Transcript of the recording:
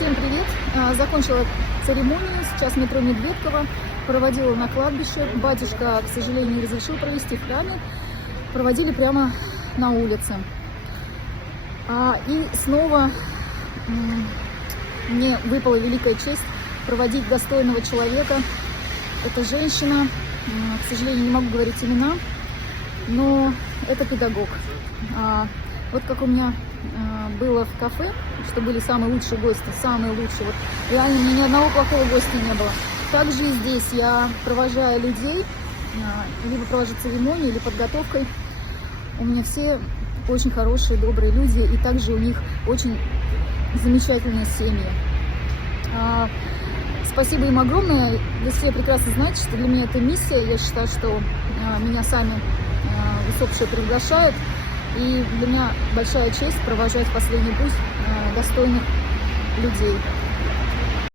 Всем привет! Закончила церемонию, сейчас метро Медведково, проводила на кладбище. Батюшка, к сожалению, не разрешил провести в храме, проводили прямо на улице. И снова мне выпала великая честь проводить достойного человека. Это женщина, к сожалению, не могу говорить имена, но это педагог. Вот как у меня было в кафе, что были самые лучшие гости, самые лучшие. Вот реально, у меня ни одного плохого гостя не было. Также и здесь я провожаю людей, либо провожу церемонию, или подготовкой. У меня все очень хорошие, добрые люди, и также у них очень замечательные семьи. Спасибо им огромное. Вы все прекрасно знаете, что для меня это миссия. Я считаю, что меня сами усопшие приглашают. И для меня большая честь провожать последний путь достойных людей.